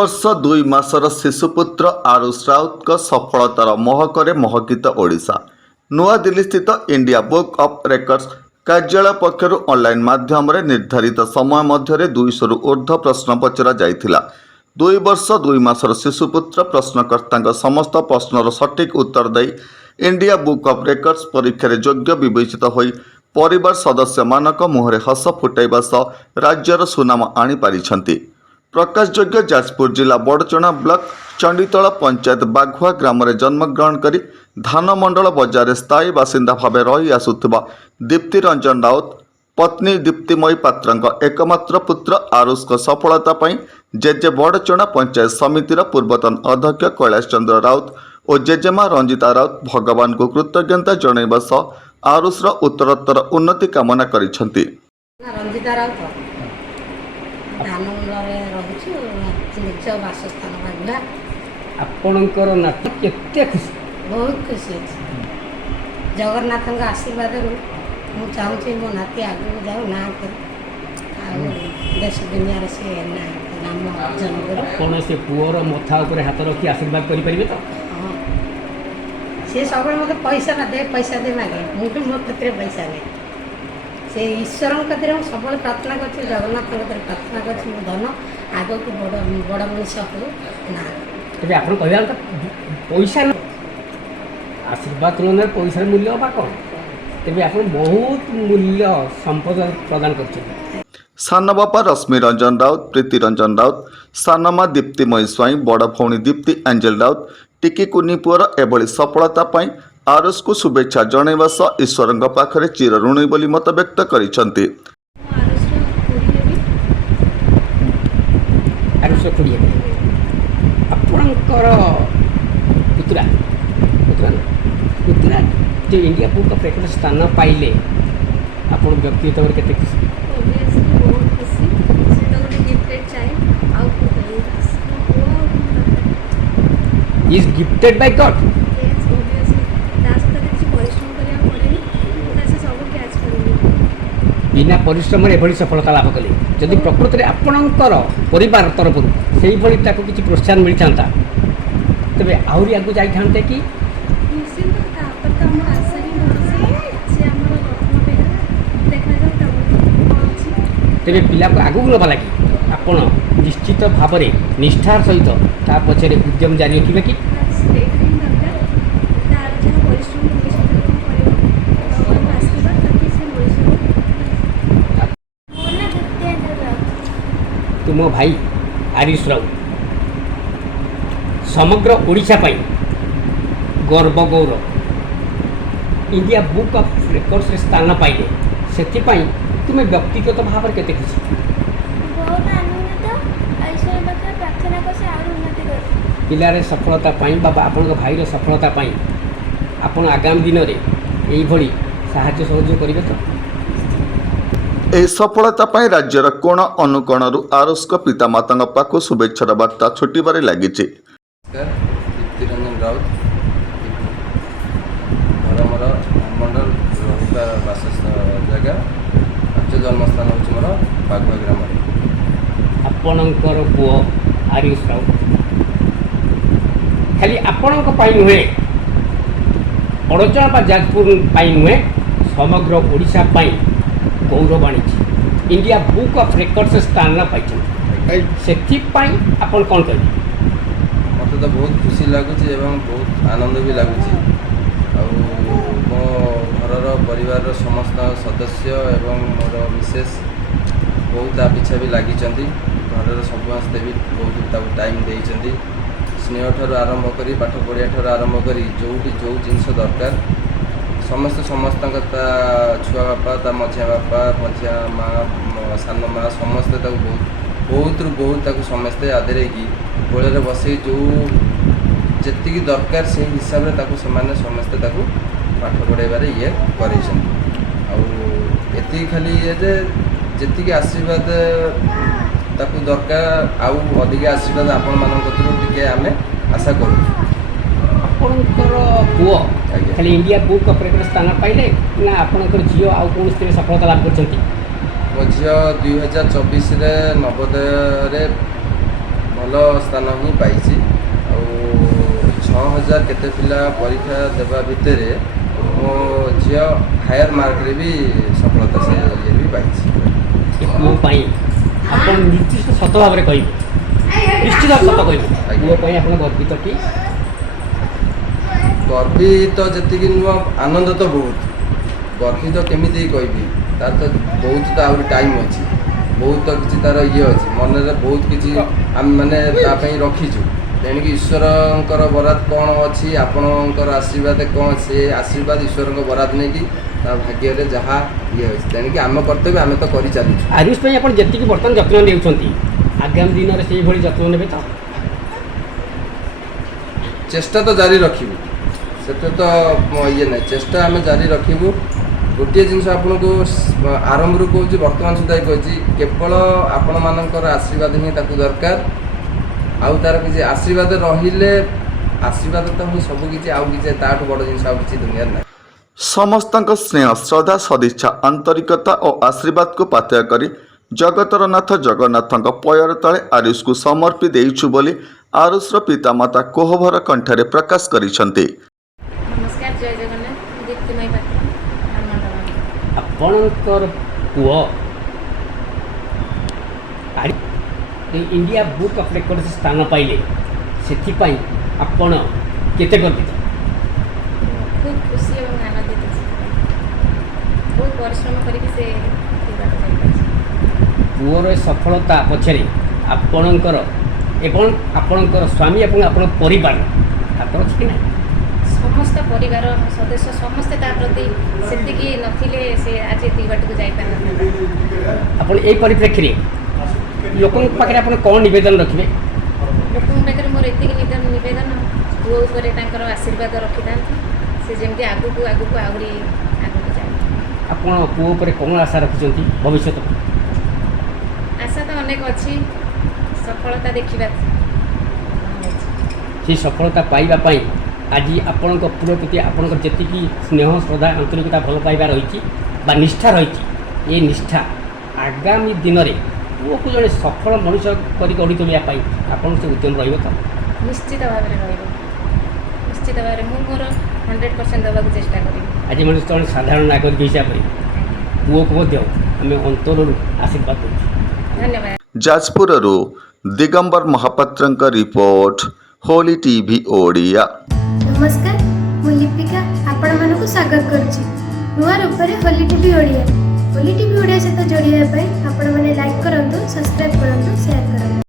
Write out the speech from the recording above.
वर्ष 2 मासर शिशुपुत्र आरुष राउत सफलतार महकरे महकित ओडिशा। नुआ दिल्ली स्थित इंडिया बुक ऑफ रेकर्ड्स कार्यालय पक्षर ऑनलाइन माध्यम निर्धारित समय मध्य 200 ऊर्ध्व प्रश्न पचरा जाइथिला। 2 वर्ष 2 मासर शिशुपुत्र प्रश्नकर्ता समस्त प्रश्नर सठिक उत्तर दे इंडिया बुक ऑफ रेकर्ड्स परीक्षा योग्य विवेचित होई परिवार सदस्य मानक मुहरे हस फुटाइबा सह राज्यर सुनाम आनी पारिछंती। प्रकाशयोग्य जाजपुर जिला बड़चना ब्लॉक चंडीतला पंचायत बाघुआ ग्राम में जन्मग्रहण कर धानमंडल बजार स्थायी बासिंदा भाव रही आसुथिबा दीप्ति रंजन राउत पत्नी दीप्तिमयी पात्र एकमात्र पुत्र आरुष सफलता पाई जेजे बड़चना पंचायत समितिर पूर्वतन अध्यक्ष कैलाश चंद्र राउत और जेजेमा रंजिता राउत भगवान को कृतज्ञता जनइबा सह आरुष उत्तरोत्तर उन्नति कामना करिसेंती। रंजिता राउत धानमंडल रहुछु निज वासस्थान बागुआ। आपणकर नाती केते खुशी? बहुत खुशी अछि। जगन्नाथ आशीर्वाद मु चाहूँ मो नाती आगे जाऊ ना देश दुनिया से नाम अर्जन करू। कौन से पुअर मथा ऊपर हाथ रखी आशीर्वाद करि परिबे तो? हाँ से सब मत पैसा दे मागे मुझे मो क्षेत्र पैसा नहीं से ईश्वर कतिर सब प्रार्थना कर जगन्नाथ प्रार्थना कर धन आग को बड़ मनुष्य हो ना। तेज आप पैसा आशीर्वाद तुलन पैसार मूल्य बा कौन? तेज आप बहुत मूल्य संपद प्रदान कर। सान बापा रश्मि रंजन राउत प्रीति रंजन राउत सानमा दीप्तिमयी स्वाई बड़ भौणी दीप्ति एंजेल राउत टिकी कुनी पुअर एभली सफलता पाई आरुष को शुभेच्छा जनइबा सह ईश्वर पाखरे चिर ऋणी बोली मत व्यक्त करिसेंती। पुत्रा जो इंडिया बुक ऑफ रेकर्ड स्थान पाइले आप व्यक्तिगत भाव केते खुशी? Is gifted by God. बिना परिश्रम एभली सफलता लाभ कले जदि प्रकृति में आपणकर परिवार तरफ से किसी प्रोत्साहन मिल था तेरे आहरी आगू जाते कि तेरे पिला को आगू नवा लगे आप निश्चित भाव निष्ठार सहित ता पछरे उद्यम जारी रखिबे कि तुम भाई आरुष राउत समग्र ओडिशा पाई गर्व गौरव इंडिया बुक ऑफ रेकर्ड्स स्थान पाइले से तुम्हें व्यक्तिगत भाव में केते खुशी? बहुत आनंदित ईश्वर पाखे प्रार्थना कर से और उन्नति कर पिलारे सफलता पाई बाबा आपण भाईर सफलता पाई आपण आगामी दिन में यही साहाय्य सहयोग करेंगे तो? ଏହି ସଫଳତା ପାଇଁ ରାଜ୍ୟର କୋଣ ଅନୁକୋଣରୁ ଆରୁଷଙ୍କ ପିତାମାତାଙ୍କ ପାଖକୁ ଶୁଭେଚ୍ଛାର ବାର୍ତ୍ତା ଛୁଟିବାରେ ଲାଗିଛି। ଦୀପ୍ତି ରଞ୍ଜନ ରାଉତ ଘର ମୋର ମଣ୍ଡଳ ରହିବା ବାସ ଜାଗା ପାଞ୍ଚ ଜନ୍ମସ୍ଥାନ ହେଉଛି ମୋର ବାଘୁଆ ଗ୍ରାମରେ। ଆପଣଙ୍କର ପୁଅ ଆରୁଷ ରାଉତ ଖାଲି ଆପଣଙ୍କ ପାଇଁ ନୁହେଁ ବଡ଼ଚଣା ବା ଯାଜପୁର ପାଇଁ ନୁହେଁ ସମଗ୍ର ଓଡ଼ିଶା ପାଇଁ गौरव आनी इंडिया बुक ऑफ रेकर्ड्स स्थान पाई से आपन कौन कह मत तो बहुत खुशी लगुच बहुत आनंद भी लगुच मो घर परिवार समस्त सदस्य एवं मोर मिसेस बहुत पिछा भी लगी घर समस्ते भी बहुत टाइम देती स्नेह ठार आरंभ कर पाठ पढ़िया ठार आरंभ कर जो जिनस दरकार समस्त छुआ बापा मझिया बापा मझिया माँ सान माँ समस्ते बहुत समस्ते आदरे की कोल बसई जो जी दरकार से हिसाब से समस्ते पाठ पढ़ाइबार ये कर खाली ये जी आशीर्वाद दरकार आउ अधिक आशीर्वाद आपण मान आम आशा करूँ। आपणकर पुओ खाली इंडिया बुक ऑफ रेकर्ड स्थान पाइले ना आपणकर झील आउ कौन स्थिर सफलता लाभ कर? मो झी 2024 नवोदय ଭଲ ସ୍ଥାନ ହିଁ ପାଇଛି। ଆଉ 6000 କେତେ ପିଲା ପରୀକ୍ଷା ଦେବା ଭିତରେ ମୋ ଝିଅ ହାୟର ମାର୍କରେ ବି ସଫଳତା ସେ ଇଏ ବି ପାଇଛି। ଏ ପୁଅ ପାଇଁ ଆପଣ ନିର୍ଦ୍ଦିଷ୍ଟ ସତ ଭାବରେ କହିବେ, ନିଶ୍ଚିତ ସତ କହିବେ, ପୁଅ ପାଇଁ ଆପଣ ଗର୍ବିତ କି? ଗର୍ବିତ ଯେତିକି ନୁହଁ, ଆନନ୍ଦ ତ ବହୁତ। ଗର୍ବିତ କେମିତି କହିବି, ତାର ତ ବହୁତ ତ ଆହୁରି ଟାଇମ୍ ଅଛି, ବହୁତ କିଛି ତାର ଇଏ ଅଛି, ମନରେ ବହୁତ କିଛି ଆମେ ମାନେ ତା ପାଇଁ ରଖିଛୁ। ତେଣିକି ଈଶ୍ୱରଙ୍କର ବରାଦ କ'ଣ ଅଛି, ଆପଣଙ୍କର ଆଶୀର୍ବାଦ କ'ଣ, ସେ ଆଶୀର୍ବାଦ ଈଶ୍ୱରଙ୍କ ବରାଦ ନେଇକି ତା ଭାଗ୍ୟରେ ଯାହା ଇଏ ଅଛି, ତେଣିକି ଆମ କର୍ତ୍ତବ୍ୟ ଆମେ ତ କରିଚାଲିଛୁ। ଆୟୁଷ ପାଇଁ ଆପଣ ଯେତିକି ବର୍ତ୍ତମାନ ଯତ୍ନ ନେଉଛନ୍ତି, ଆଗାମୀ ଦିନରେ ସେଇଭଳି ଯତ୍ନ ନେବେ ତ? ଚେଷ୍ଟା ତ ଜାରି ରଖିବୁ, ସେଥିରେ ତ ଇଏ ନାହିଁ, ଚେଷ୍ଟା ଆମେ ଜାରି ରଖିବୁ। ଗୋଟିଏ ଜିନିଷ ଆପଣଙ୍କୁ ଆରମ୍ଭରୁ କହୁଛି, ବର୍ତ୍ତମାନ ସୁଦ୍ଧା କହୁଛି, କେବଳ ଆପଣମାନଙ୍କର ଆଶୀର୍ବାଦ ହିଁ ତାକୁ ଦରକାର। ଆଉ ତାର କିଛି ଆଶୀର୍ବାଦ ରହିଲେ, ଆଶୀର୍ବାଦ ତ ହିଁ ସବୁ କିଛି, ଆଉ କିଛି ତାଠୁ ବଡ଼ ଜିନିଷ ଆଉ କିଛି ଦୁନିଆରେ ନାହିଁ। ସମସ୍ତଙ୍କ ସ୍ନେହ ଶ୍ରଦ୍ଧା ସଦିଚ୍ଛା ଆନ୍ତରିକତା ଓ ଆଶୀର୍ବାଦକୁ ପାଥେୟ କରି ଜଗତର ନାଥ ଜଗନ୍ନାଥଙ୍କ ପୟର ତଳେ ଆରୁଷକୁ ସମର୍ପି ଦେଇଛୁ ବୋଲି ଆରୁଷର ପିତାମାତା କୋହଭର କଣ୍ଠରେ ପ୍ରକାଶ କରିଛନ୍ତି। ନମସ୍କାର, ଜୟ ଜଗନ୍ନାଥ। ଦୀପ୍ତିମୟୀ ପାତ୍ର, ଧାମମଣ୍ଡଳ। ଆପଣଙ୍କର ପୁଅ ଇଣ୍ଡିଆ ବୁକ୍ ଅଫ୍ ରେକର୍ଡ ସ୍ଥାନ ପାଇଲେ, ସେଥିପାଇଁ ଆପଣ କେତେ ଗର୍ବିତ? ଖୁବ୍ ଖୁସି ଏବଂ ଆନନ୍ଦିତ। ବହୁତ ପରିଶ୍ରମ କରିକି ସେ ବାଟ ଯାଇପାରିଛି। ପୁଅର ଏ ସଫଳତା ପଛରେ ଆପଣଙ୍କର ଏବଂ ଆପଣଙ୍କର ସ୍ୱାମୀ ଏବଂ ଆପଣଙ୍କ ପରିବାର ହାତ ଅଛି କି ନାହିଁ? ସମସ୍ତ ପରିବାର ସଦସ୍ୟ ସମସ୍ତେ ତା ପ୍ରତି ସେତିକି ନଥିଲେ ସେ ଆଜି ଏତିକି ବାଟକୁ ଯାଇପାରିନଥାନ୍ତା। ଆପଣ ଏଇ ପରିପ୍ରେକ୍ଷୀରେ ଲୋକଙ୍କ ପାଖରେ ଆପଣ କ'ଣ ନିବେଦନ ରଖିବେ? ଲୋକଙ୍କ ପାଖରେ ମୋର ଏତିକି ନିବେଦନ, ପୁଅ ଉପରେ ତାଙ୍କର ଆଶୀର୍ବାଦ ରଖିଥାନ୍ତି, ସେ ଯେମିତି ଆଗକୁ ଆଗକୁ ଆହୁରି ଆଗକୁ ଯାଏ। ଆପଣ ପୁଅ ଉପରେ କ'ଣ ଆଶା ରଖିଛନ୍ତି ଭବିଷ୍ୟତ? ଆଶା ତ ଅନେକ ଅଛି, ସଫଳତା ଦେଖିବା। ସେହି ସଫଳତା ପାଇବା ପାଇଁ ଆଜି ଆପଣଙ୍କ ପୁଅ ପ୍ରତି ଆପଣଙ୍କର ଯେତିକି ସ୍ନେହ ଶ୍ରଦ୍ଧା ଆନ୍ତରିକତା ଭଲ ପାଇବା ରହିଛି ବା ନିଷ୍ଠା ରହିଛି, ଏ ନିଷ୍ଠା ଆଗାମୀ ଦିନରେ ପୁଅକୁ ଜଣେ ସଫଳ ମଣିଷ କରି ଗଢ଼ି ତୋଳିବା ପାଇଁ ଆପଣଙ୍କ ସେ ଉଦ୍ୟମ ରହିବ ତ? ନିଶ୍ଚିତ ଭାବରେ ରହିବ, ନିଶ୍ଚିତ ଭାବରେ ମୁଁ ମୋର 100% ଦେବାକୁ ଚେଷ୍ଟା କରିବି। ଆଜି ମାନେ ଜଣେ ସାଧାରଣ ନାଗରିକ ହିସାବରେ ପୁଅକୁ ମଧ୍ୟ ଆମେ ଅନ୍ତରରୁ ଆଶୀର୍ବାଦ ଦେଉଛୁ। ଧନ୍ୟବାଦ। ଯାଜପୁରରୁ ଦିଗମ୍ବର ମହାପାତ୍ରଙ୍କ ରିପୋର୍ଟ, ହୋଲି ଟିଭି ଓଡ଼ିଆ। ନମସ୍କାର, ମୁଁ ଲିପିକା ଆପଣମାନଙ୍କୁ ସ୍ୱାଗତ କରୁଛି ନୂଆ ରୂପରେ ହୋଲି ଟିଭି ଓଡ଼ିଆ। ହୋଲି ଟିଭି ଓଡ଼ିଆ ସହିତ ଯୋଡ଼ିବା ପାଇଁ ଆପଣମାନେ ଲାଇକ୍ କରନ୍ତୁ, ସବସ୍କ୍ରାଇବ୍